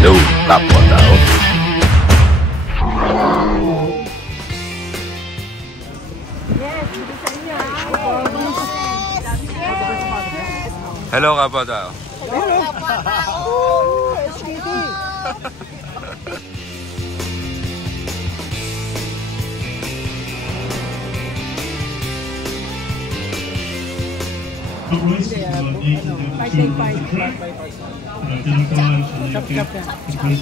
Hello, kapwa-tao. Hello, kapwa-tao. Hello, kapwa-tao. SKT.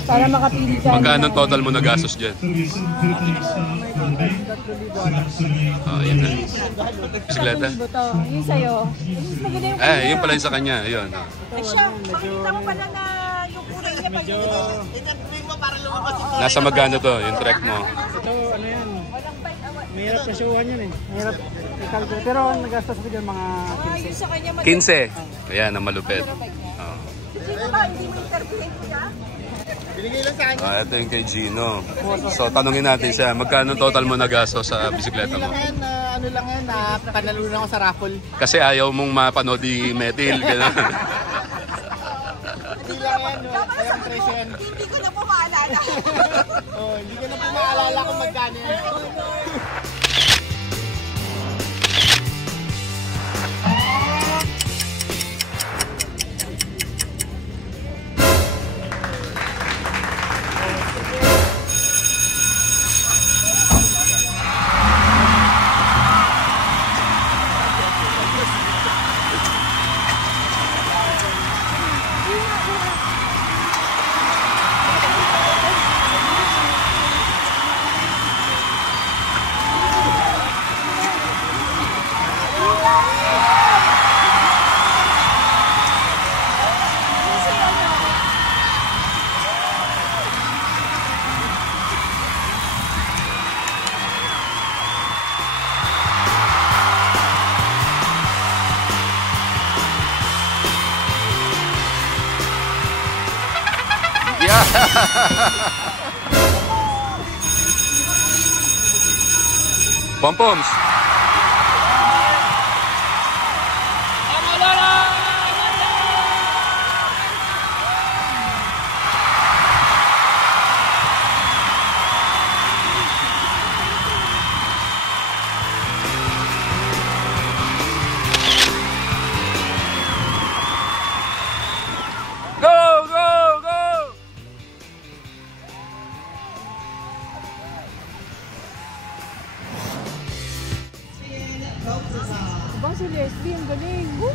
Para makapili ka. Magkano total mo nagastos dyan? Yun na. Bisikleta? Yung sa'yo. Yun pala yung sa kanya. Yun. Siya, makikita mo pala na yung kulay niya pag mo para lumabas ito. Nasa magkano to, yung track mo? Ito, ano yan? Mahirap na showhan yun eh. Mahirap i-calculate. Pero nagastos ko dyan mga 15. Ayan, ang malupit. Sino ba? Hindi mo interviewin siya? binigay lang sa kanya. Ito yung kay Gino. So, tanungin natin siya, magkano total mo nagastos sa bisikleta mo? Ano lang yan, panalunan ako sa raffle. Kasi ayaw mong mapanood di Metil. Hindi lang yan, walang presyo yan. Hindi ko na po maalala. Hindi ko na po maalala kung magkano yan. Pom-poms. Bang si Leslie, ang galing. Woo!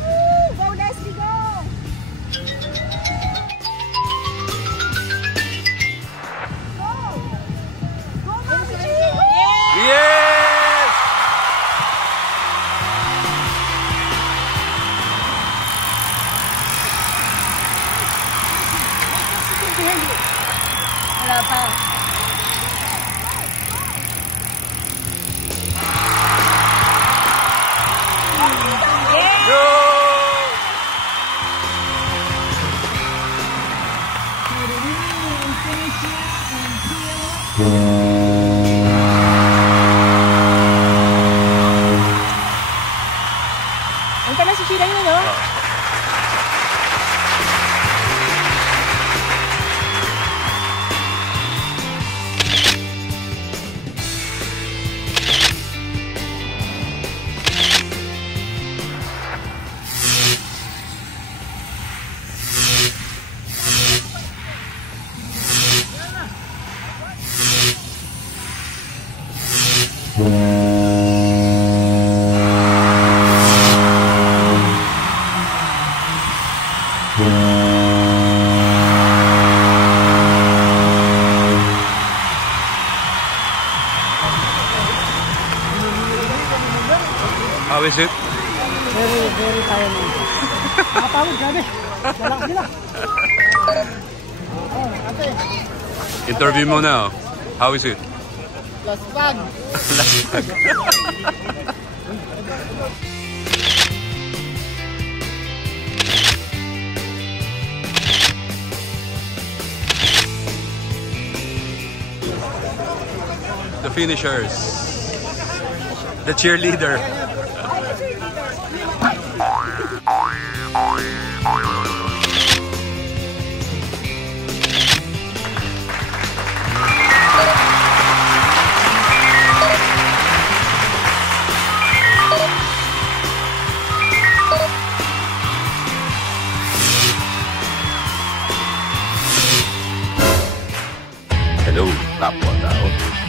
Go Leslie, go! Go! Go Leslie! Yes! Wala pa. Ang pala si Sheila yun, no? How is it? Very tired. Nakapagod ka din. Wala ka sila. Ate. Interview mo na. How is it? Last bag. Last bag. The finishers. The cheerleader. Hello, kapwa tao.